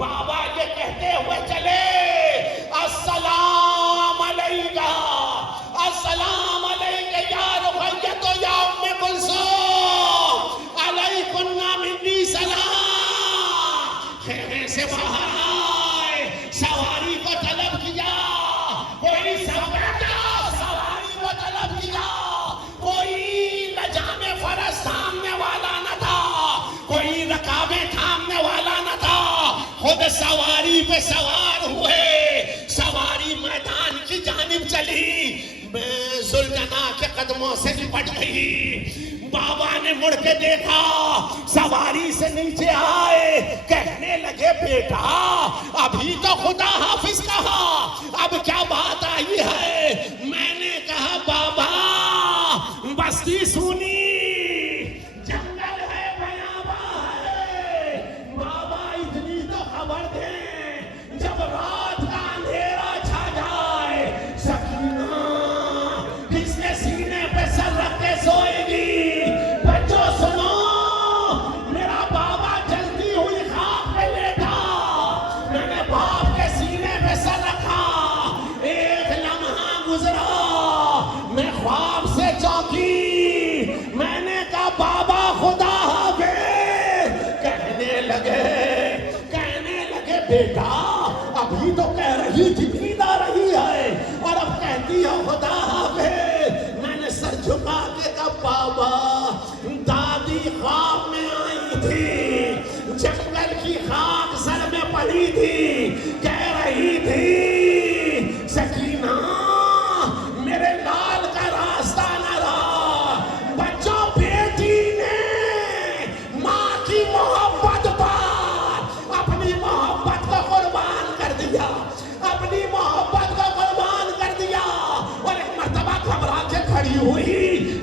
बाबा ये कहते हुए चले, अस्सलाम अलैका, अस्सलाम अलैका या रुक़य्यत या उम्मे कुलसूम, अलैकुन्ना मिन्नी सलाम। खेमे से बाहर आए, सवारी को तलब किया, कोई सवारी को तलब किया, कोई लजामे फरस थामने वाला न था, कोई रकाबे थामने वाला न था। खुद सवारी पे सवार हुए, सवारी मैदान की जानिब चली, जुल्जना के कदमों से लिपट गई। बाबा ने मुड़ के देखा, सवारी से नीचे आए, कहने लगे बेटा अभी तो खुदा हाफिज कहा, अब क्या बात आई है? मैंने कहा बाबा बस्ती सुनी, जंगल है, भयावह है, बाबा इतनी तो खबर दे, जब रात का अंधेरा छा जाए सकीना किसके सीने पे सर रख के सोएगी? बच्चों सुनो, मेरा बाबा जलती हुई खाक पे लेटा, मैंने बाप के सीने पे सर रखा, एक लम्हा गुजरा, मैं ख्वाब से चौंकी, मैंने कहा बाबा खुदा हाफिज। कहने लगे बेटा अभी तो कह रही थी नींद आ रही है और अब कहती हो खुदा हाफिज। मैंने सर झुका के कहा बाबा दादी ख्वाब में आई थी, जंगल की खाक सर में पड़ी थी, कह रही थी सकीना मेरे लाल का रास्ता न रहा। बच्चों बेटी ने माँ की मोहब्बत पर अपनी मोहब्बत को कुर्बान कर दिया, अपनी मोहब्बत को कुर्बान कर दिया और एक मर्तबा घबरा के खड़ी हुई,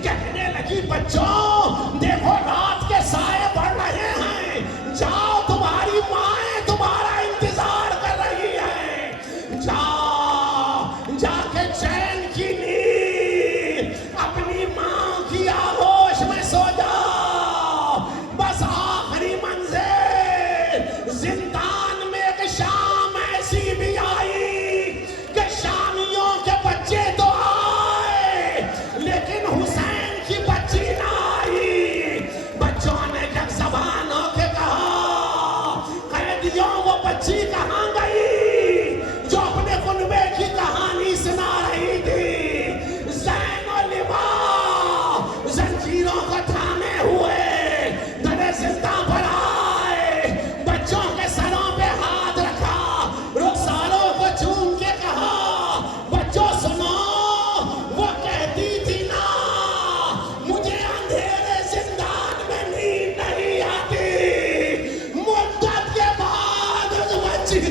कहने लगी बच्चों देखो रात के साए बढ़ रहे हैं, जाओ तुम्हारी माँ तुम्हारा इंतजार कर रही है, जाओ जाके चैन की नींद अपनी माँ की आगोश में सो जाओ। बस आखिरी मंजिल जिंदान में एक शाम ऐसी भी आई कि शामियों के बच्चे तो आए लेकिन हुसैन की बच्ची ना आई। बच्चों ने जब ज़बान होके कहा कैदियों वो बच्ची कहाँ गई जो अपने कुनबे की कहानी सुना रही थी? ज़ैन और लिबा जंजीरों को थामे हुए दरे जिंदा पर आए, बच्चों के सरों पे हाथ रखा, रुखसारों को चूम के कहा बच्चों सुनो, वो कहती थी ना मुझे अंधेरे जिंदान में नींद नहीं आती, मुद्दत के बाद उस बच्ची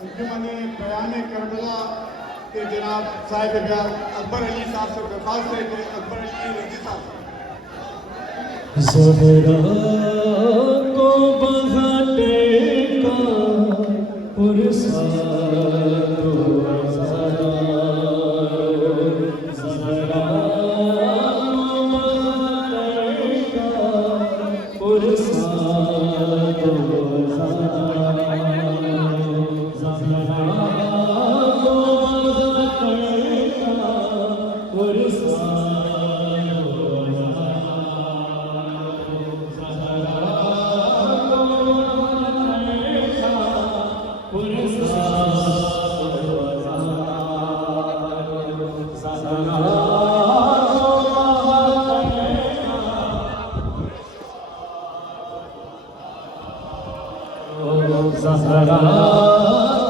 अंजुमन बयान करबला के जनाब साहिब बयान अकबर अली साहब से दरख्वास्त है कि अकबर अली रजी साहब ज़हरा को बहाने का पुरस्कार दो ज़रा, ज़हरा को बहाने का पुरस्कार दो ज़रा, ज़हरा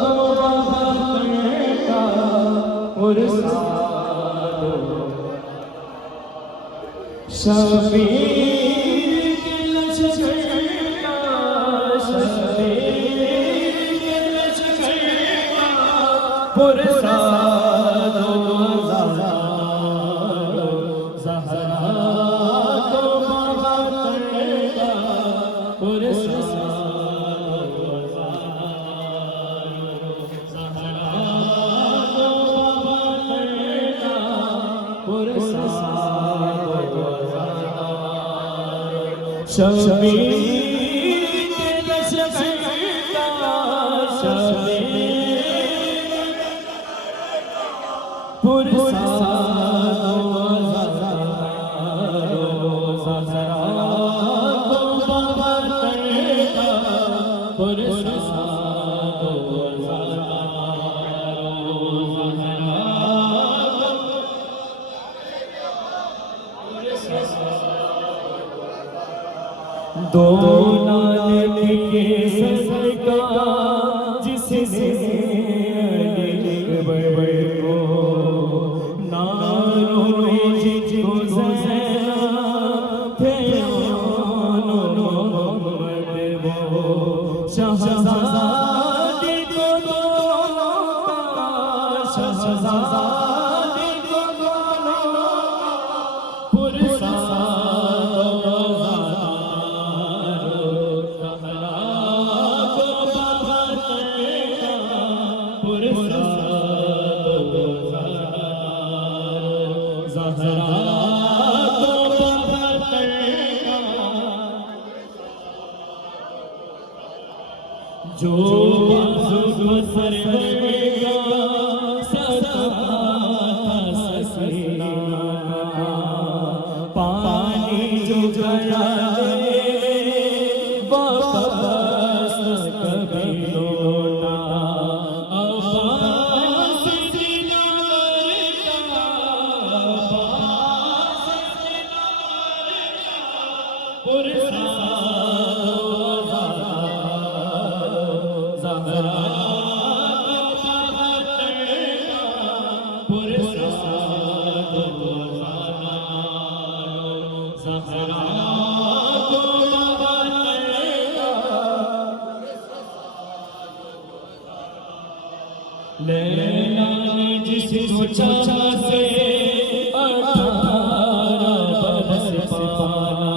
को बहाने का पुरस्कार दो ज़रा। शफीक लश्कर का, शफीक लश्कर का पुरस्कार दो ज़रा, ज़हरा को बहाने का पुरस्कार दो ज़रा, ज़हरा को बहाने का पुरस्कार दो ज़रा। शफीक लश्कर दो नानक के सरकार जिसने बड़े को नारों में जिसको ज़हरा थे मोहम्मद वो शहज़ादी को दोनों का शहज़ादी को दोनों का जो बाज़ुक सरवरेगा सदा ससीना पानी जो गया वापस कभी लौटा अब्बास दिलवर का अब्बास दिलवर का लैला ने जिसको चाहा से 18 बरस पाना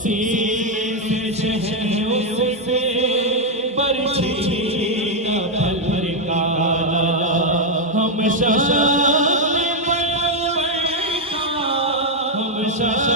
सीने से शहर उससे बरछी का फल निकाला हम शान हम शान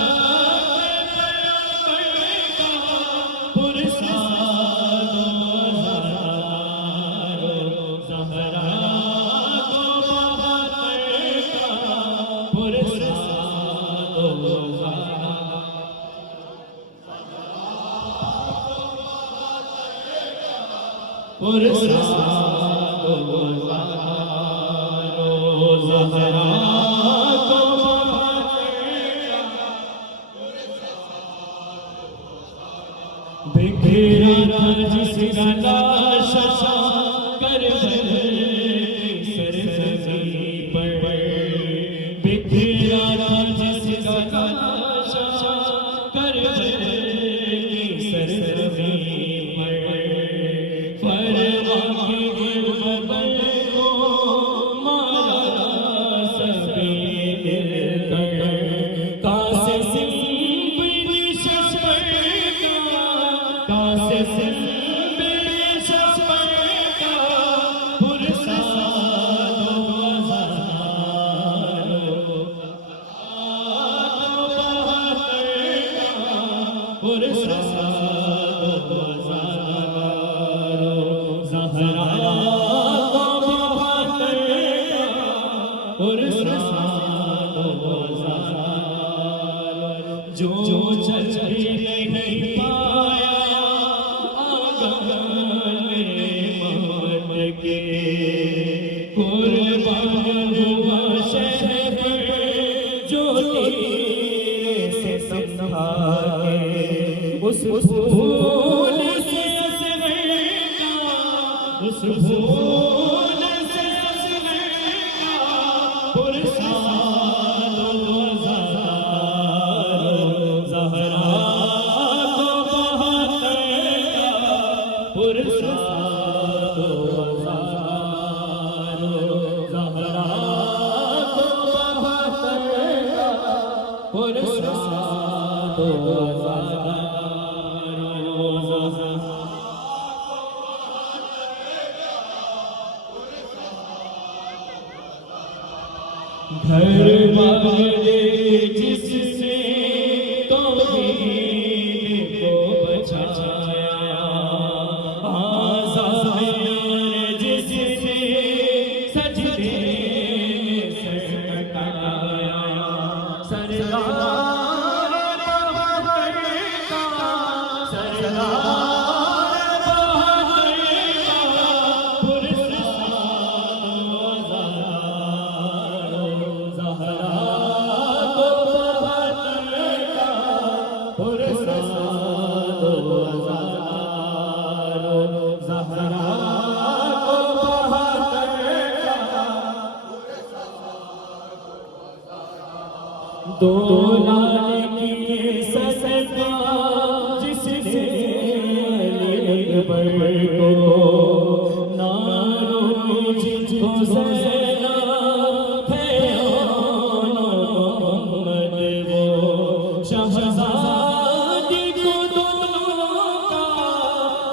बिखरा जिसका लाश करबल की सरजमी पर बिखरा जिसका लाश करबल की सरजमी पर को मारा सभी मिलकर कासे जो चल नहीं पाया आंगन में मोहम्मद के कुर्बान हुआ शहर जो तेरे से समझा के उस फूल से सवेगा उस फूल से सवेगा घर वाले जिससे तौहीद को बचाया आज़ाद जिससे सजदे में सर कटाया सरदार पर को ना रोके जिसको ज़ैना है मोहम्मद वो शहज़ादी को दोनों का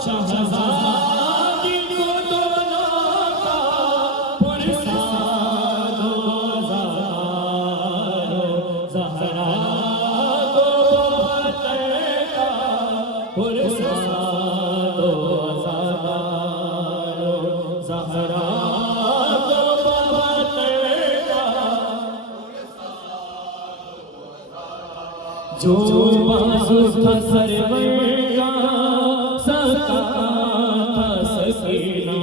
शहज़ादी को दोनों का पुरसादो ज़ारो ज़हरा को बहतर का पुरसादो ज़ारो ज़हरा को बहतर का जो बाज़ु था सरवर का सका था सकीना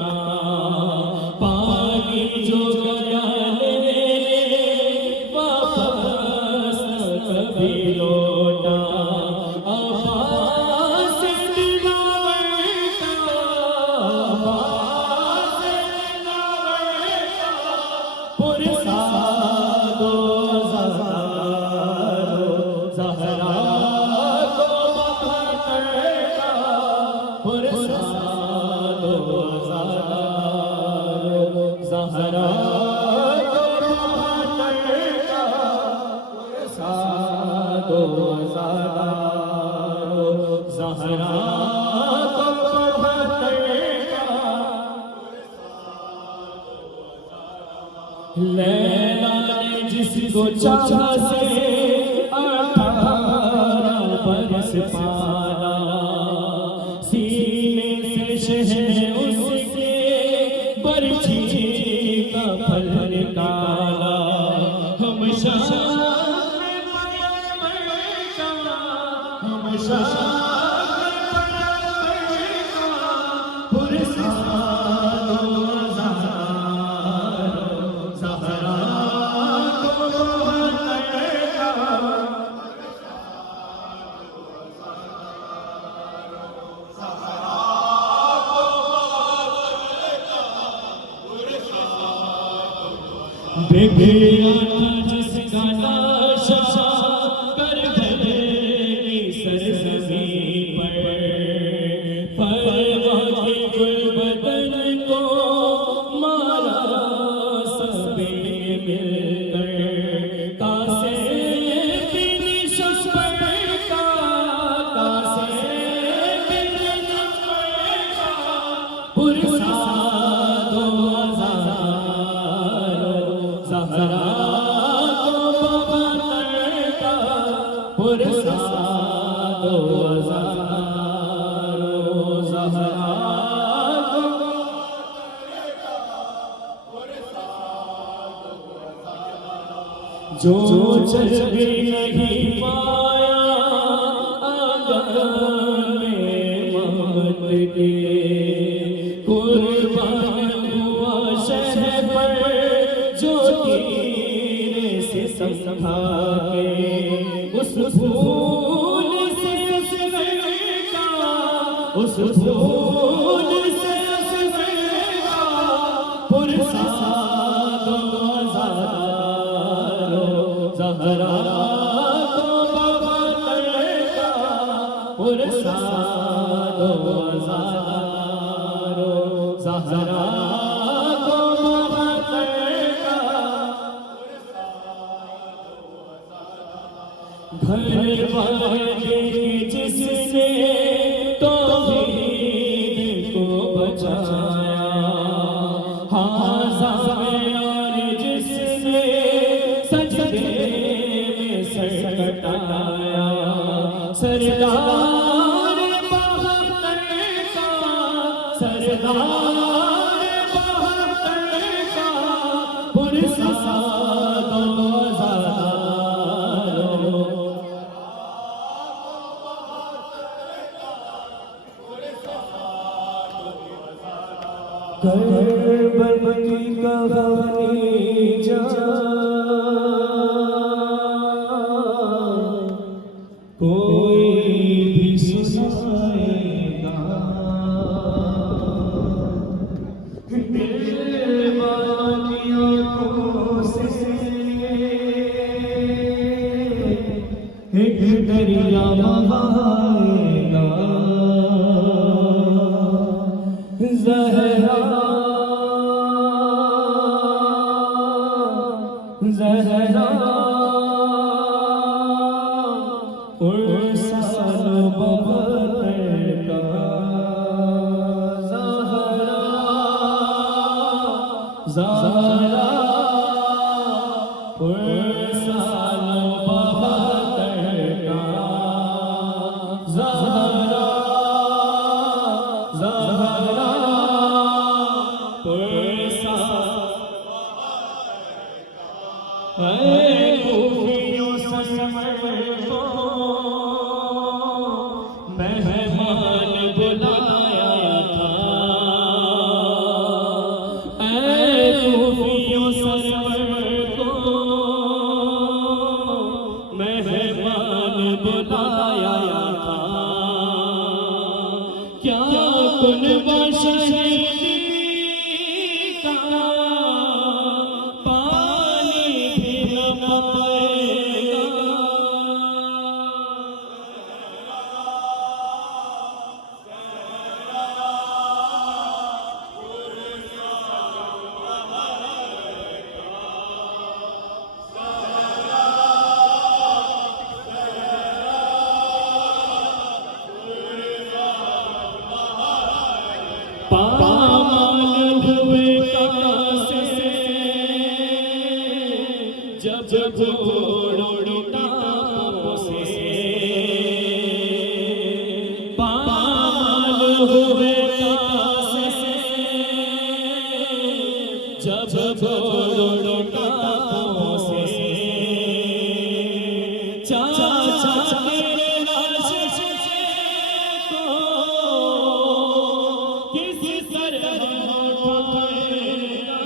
का पानी जो गया ले वापस न कभी लौटा आवाज़ दिलावर का आवाज़ दिलावर का पुरसादो ज़हरा ज़हरा को बहतर का पुरसादो ज़हरा को बहतर का पुरसादो ज़हरा को बहतर का लैला ने जिसको चाहा से 18 बरस पाला सीने से शहर उसके बरछी का फल निकाला हम शान हम पुरसादो ज़हरा को बहतर का बिगड़ा था जिसका लाशा करबल की सरज़मीं पर परवा के गुलबदन को मारा सबे मिलकर कासे बिन शफ़क़त का कासे बिन शफ़क़त का पुरसादो ज़हरा को बहतर का पुरसादो ज़हरा को जो चल भी नहीं पाया आंगन में मोहम्मद के कुर्बान हुआ शहर पर जो तीर से समझा के उस फूल से सवेगा उस फूल से सवेगा पुरसादो ज़हरा को बहतर का पुरसादो ज़हरा को बहतर का घर वाले जिसने तौहीद को बचाया हाज़ा यार जिसने सजदे में सर कटाया सरदार बहतर का सरदार बहतर का पुरसादो करबल की कहानी जा कोई भी सुनाएगा दिल वाली आँखों से एक दरिया बहाएगा ज़हरा पुरसानो बहत्तर का ज़हरा ज़हरा खूबियों संवर को मेहमान बुलाया था खूबियों संवर को मेहमान बुलाया था क्या कुन बशहरी का पानी भी न पाएगा पामाल हुए कासे जब घोड़ों से पामाल हुए कासे जब घोड़ों से चाचा मेरे लाश को किसी तरह उठाएगा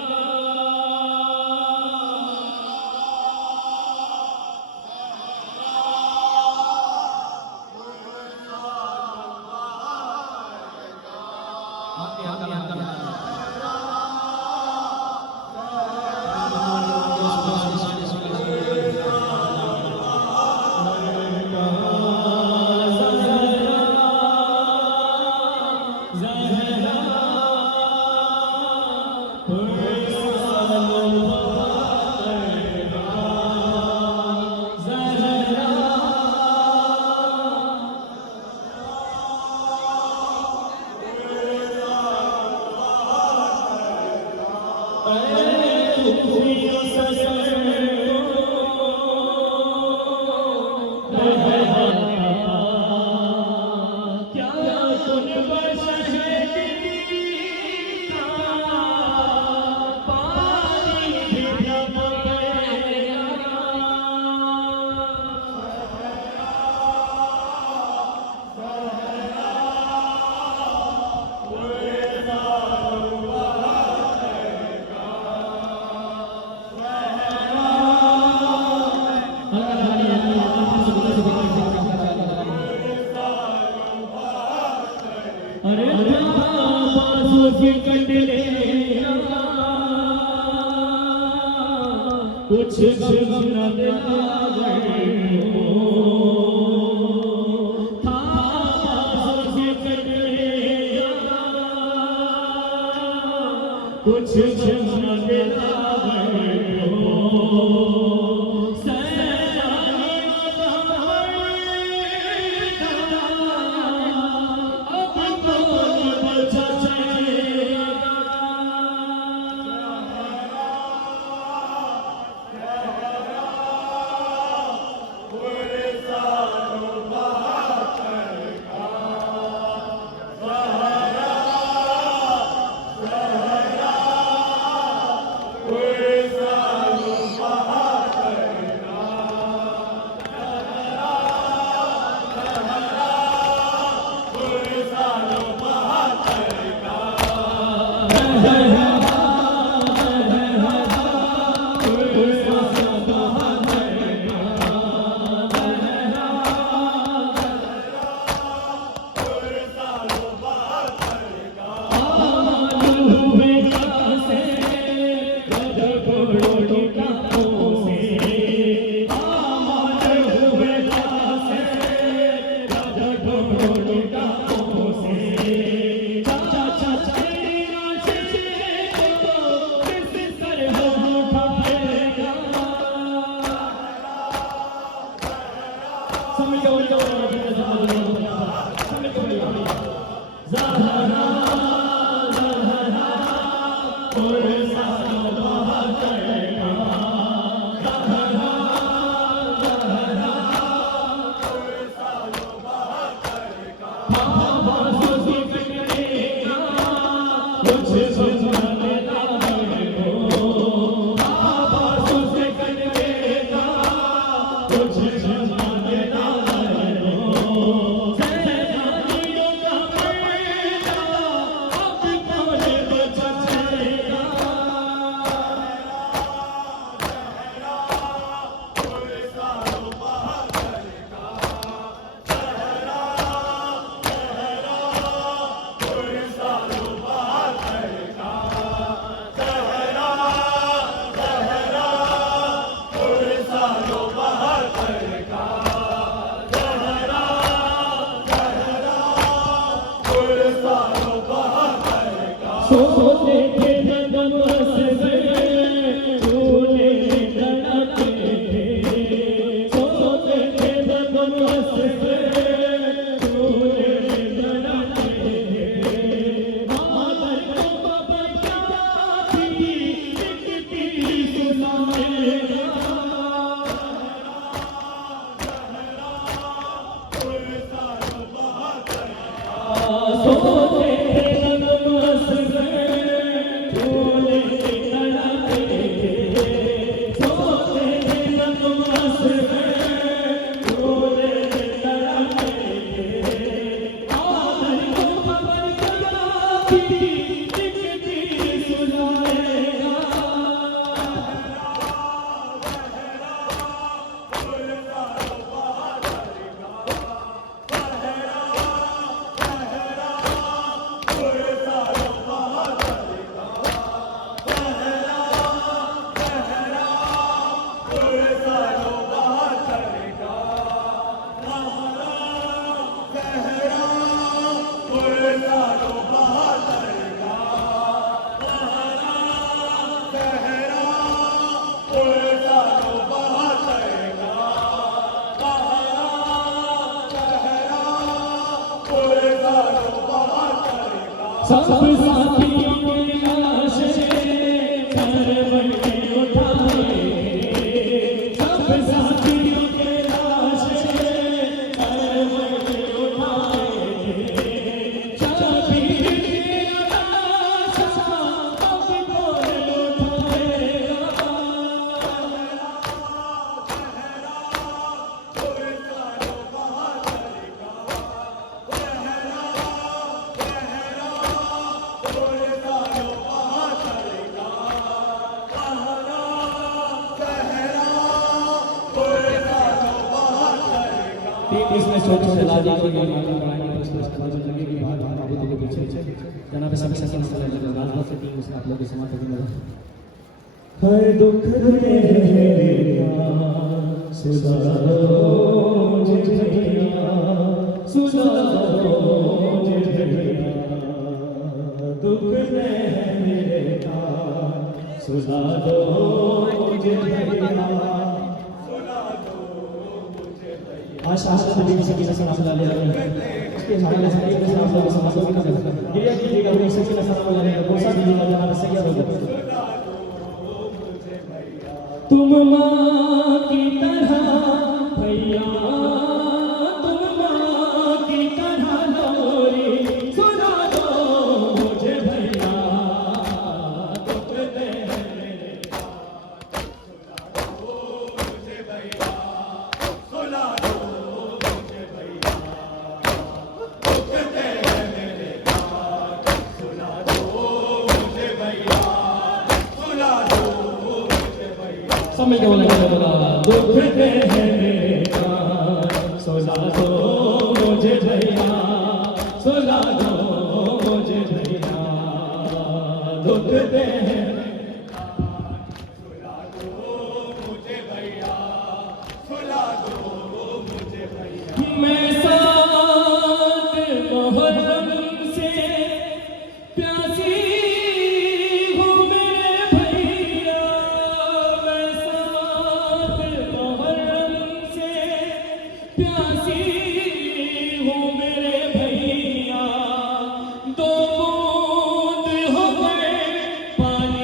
अरे बाजू के कंडले कुछ न दिलावे था बाजू के कंडले कुछ न दिलावे सोते थे नगम से झूले लड़ते थे सोते थे नगम से झूले लड़ते थे मादर को बचाती दिखती सुनाएगा सोते थे नगम से झूले लड़ते थे सोते थे नगम से झूले लड़ते थे आदर को बचाती दिखती सुनाएगा सब साथियों की लाशें सरवर के उठाए सब साथियों के लाशें सरवर के उठाए चाबी के आशा अब बोल उठाएगा इसमें छोटे से लाजी को ये मालूम बनाएंगे तो उसके बाद जब लगेगी बात हम आबू के पीछे जनाब सभी सकीन सल्लल्लाहु अलैहि वसल्लम से टीम उसने आप लोगों के समाप्त करने हर दुख तेरा सुधारो मुझे भैया सुधारो मुझे भैया दुख मेरे का सुधारो मुझे भैया आशा नबी सकीना सल्लल्लाहु अलैहि वसल्लम उसके हवाले से एक दूसरे आप लोगों से मदद करना गिरिया कीजिएगा वो सकीना सल्लल्लाहु अलैहि वसल्लम बोसा दीजिएगा जनाब सैयद हो तुम माँ की तरह भैया तुम माँ की तरह लोरी सुना दो मुझे भैया दुख दे मेरे सब मिलके बोला दुख दे है मेरे कान सुला दो मुझे भैया सुला दो मुझे भैया दुख दे है मैं साथ मोहर्रम से प्यासी हूँ मेरे भैया मैं साथ मोहर्रम से प्यासी हूँ मेरे भैया दो बूंद हो गए पानी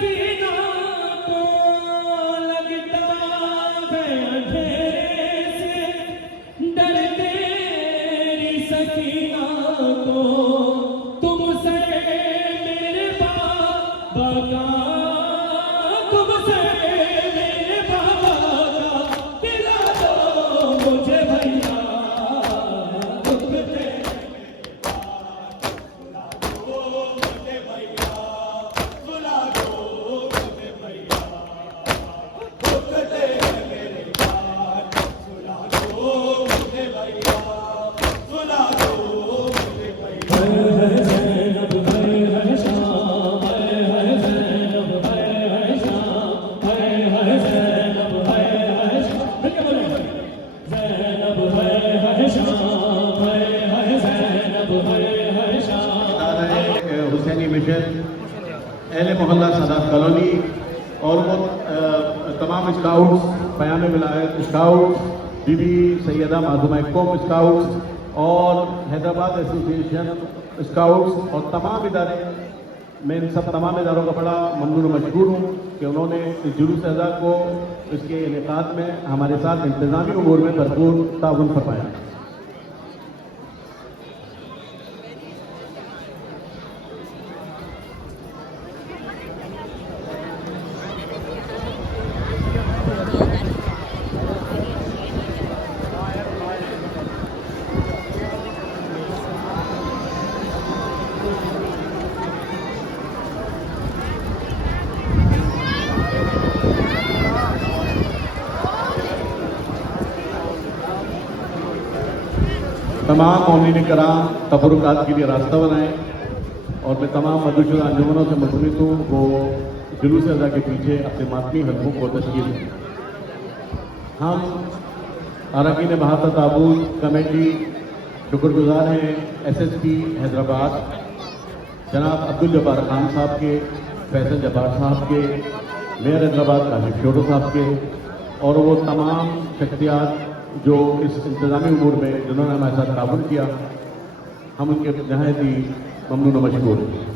सीना को लगता है अंधेरे से, डर तेरी सकीना को तुमसे मेरे बाबा का, तुमसे मेरे बाबा का दिला दो मुझे भैया, तुमसे हुसैनी मिशन, अहले मोहल्ला सादात कॉलोनी और वो तमाम स्काउट्स, पयाम विलायत स्काउट्स, बीबी सैयदा माधुमा कौम स्काउट्स और हैदराबाद एसोसिएशन स्काउट्स और तमाम इदारे, मैं इन सब तमाम इदारों का बड़ा ममनून मशकूर हूँ कि उन्होंने इस जुलूस अज़ा को इसके इनेकाद में हमारे साथ इंतज़ामी उमूर में भरपूर ताउन फरमाया। तमाम मौलिन कराम तबरुकात के लिए रास्ता बनाएं और मैं तमाम मदुशुदा अंजुमनों से मुतमिद हूँ वो जुलूस अज़ा के पीछे अपने मातमी हल्कों को तश्कील दें। हम अरकान बहाता ताबूत कमेटी शुक्रगुजार हैं SSP हैदराबाद जनाब अब्दुल जब्बार खान साहब के, फैसल जब्बार साहब के, मेयर हैदराबाद काशिफ शोडो साहब के और वो तमाम शख्सियात जो इस इंतज़ामी उमूर में जिन्होंने हमारे साथ ताउन किया, हम उनके नहायत ही ममनून व मशकूर हैं।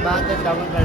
बात है डबल कर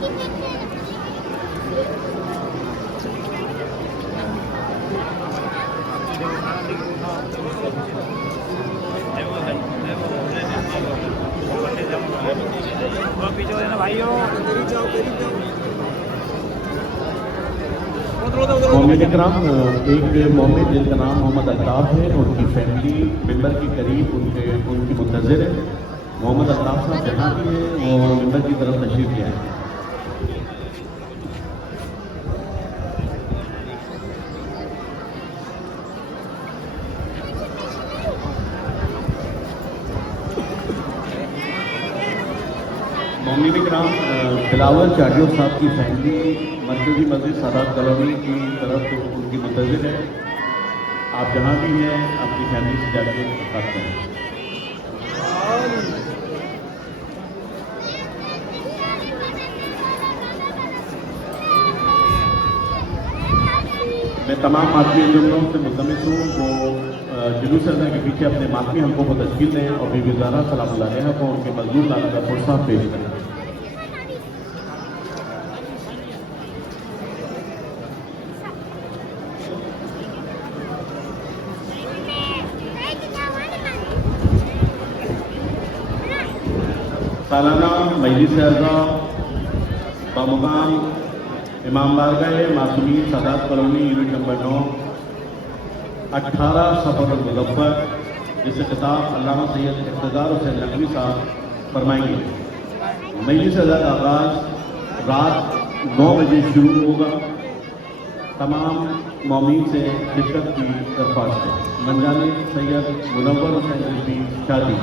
मोमिन इकराम, एक मोमिन जिनका नाम मोहम्मद अल्ताफ है, उनकी फैमिली मेंबर के करीब उनकी मुंतज़िर है। मोहम्मद अल्ताफ साहब जहाँ भी हैं वो मेंबर की तरफ तशरीफ ले आए। मोमिन इकराम, बिलावल चाडियो साहब की फैमिली मरकजी मस्जिद सादात कॉलोनी की तरफ उनकी मुंतज़िर है। आप जहाँ भी हैं अपनी फैमिली से जाके बात करें। मैं तमाम मातमी जुमलों से मुतमिस हूँ वो जुलूस अज़ा के पीछे अपने मातमी हल्कों को तश्कील दें और बीबी ज़हरा सलामुल्लाह को उनके मजलूम लाने का पुरसा पेश करें। सालाना मजलिस अज़ा बमुकाम इमाम बारगाह मासूमीन सादात कॉलोनी यूनिट नंबर 9 18 सफ़र मुज़फ़्फ़र, जिसे खिताब अल्लामा सैयद इक़्तिदार हुसैन नकवी साहब फरमाएंगे। मजलिस अज़ा का आगाज़ रात 9 बजे शुरू होगा। तमाम मौमीन से शिरकत की दरख्वास्त है। मंजानी सैयद मुनव्वर हुसैन रिजवी शादी।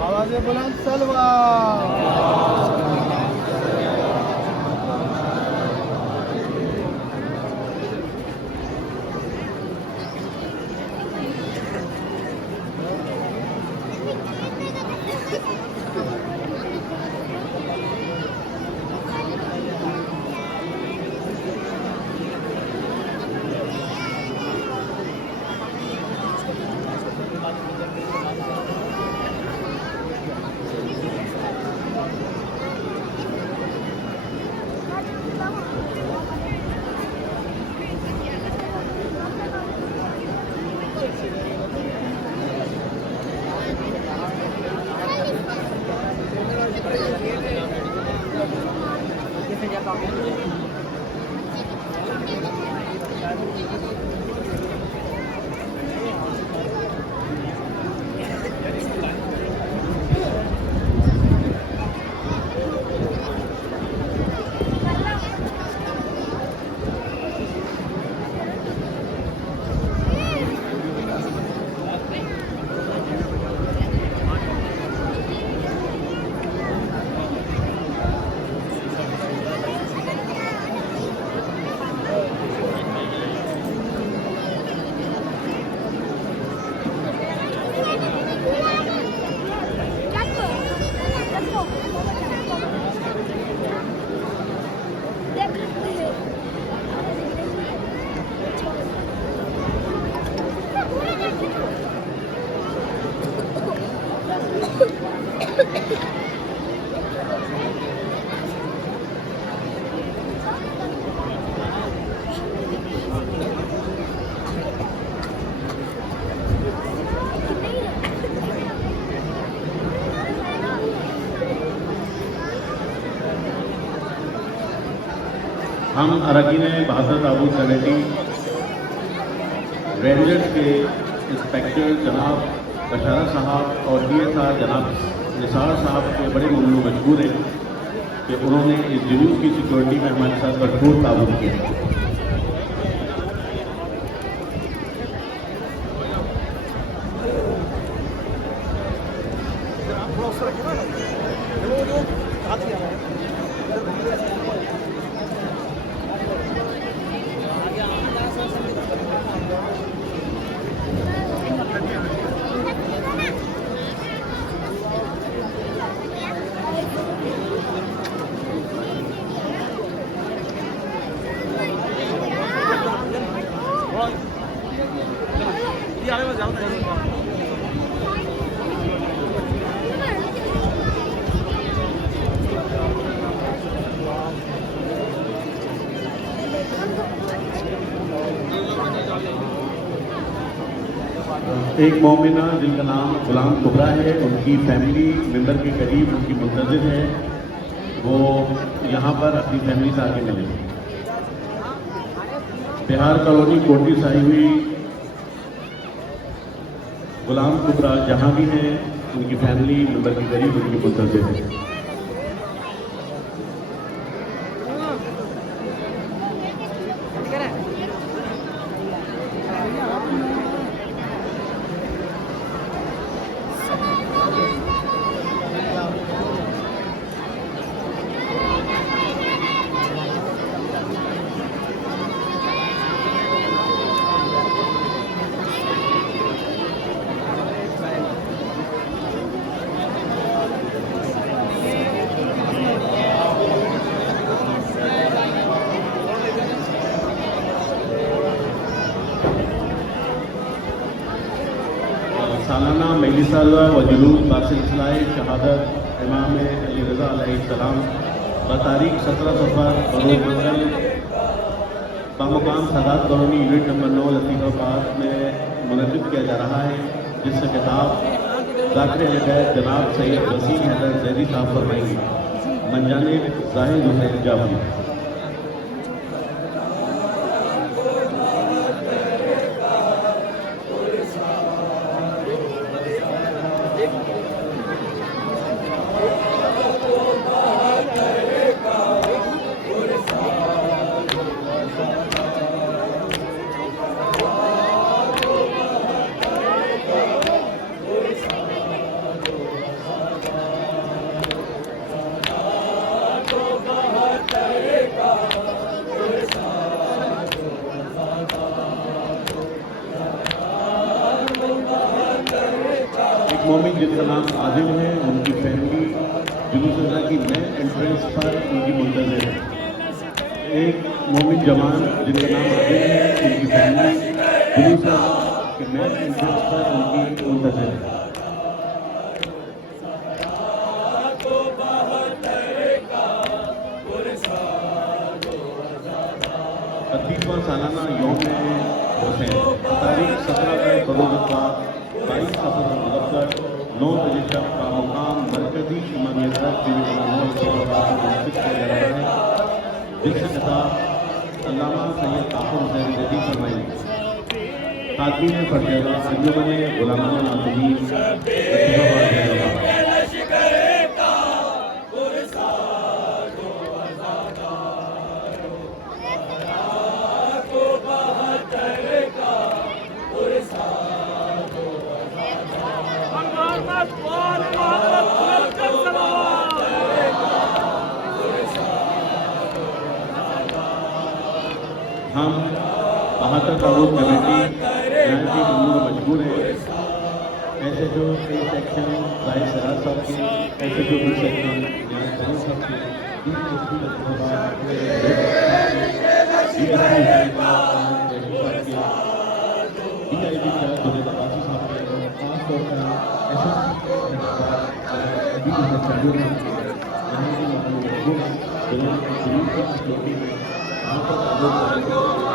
आवाज़ बुलंद सलवा। हम अरकीन बहादुर ताबूत कमेटी रेंजर्स के इंस्पेक्टर जनाब बशारा साहब और DSR जनाब निसार साहब के बड़े ममनू मजबूर हैं कि उन्होंने इस जुलूस की सिक्योरिटी में हमारे साथ भरपूर ताबूत किया। एक मोमिना जिनका नाम गुलाम कुबरा है, उनकी फैमिली मेंबर के करीब उनकी मुंतज़िर है, वो यहाँ पर अपनी फैमिली से आके मिले। बिहार कॉलोनी कोटी से आई हुई गुलाम कुबरा जहाँ भी हैं, उनकी फैमिली मेंबर के करीब उनकी मुंतज़िर है। सालाना मजलिस व जुलूस बासिलसिलाए शहादत इमाम अली रज़ा अलैहिस्सलाम तारीख 17 सफ़र बरोज़ मंगल बामुकाम Sadat colony unit number 9 Latifabad में मुनक़्क़िद किया जा रहा है, जिसका खिताब ज़ाकिर अहले बैत जनाब सैयद वसीम हैदर ज़ैदी साहब फरमाएंगे। मंजानिब ज़ाहिद हुसैन जाफरी। मोमिन जिनका नाम आदिल है, उनकी फैमिली जुलूस की मेन एंट्रेंस पर उनकी मुंतज़िर है। एक मोमिन जवान जिनका नाम आदिल है, उनकी फैमिली जुलूस के मेन एंट्रेंस पर उनकी मुंतज़िर है। तीसवां सालाना यौम हुसैन तारीख 17 बरोज़ 22 सफ़र मुज़फ़्फ़र 9 बजे तक का मुकाम मरकज़ी इमामियत किया जा रहा है, जिसका खिताब अल्लामा सैयद ताक़िर हुसैन ज़ैदी फरमाएंगे। खातमीन फरज़ादा अंजुमन गुलामान नाज़रीन लतीफ़ाबाद हैदराबाद। हम बहादुर ताबूत कमेटी यहाँ की मजबूर है। ऐसे जो कई सेक्शन जाहिर सराज साहब के, ऐसे जो भी सेक्शन यहाँ करीम साहब के, खास तौर पर अभी जो है चालू है यहाँ के लोगों को यहाँ पर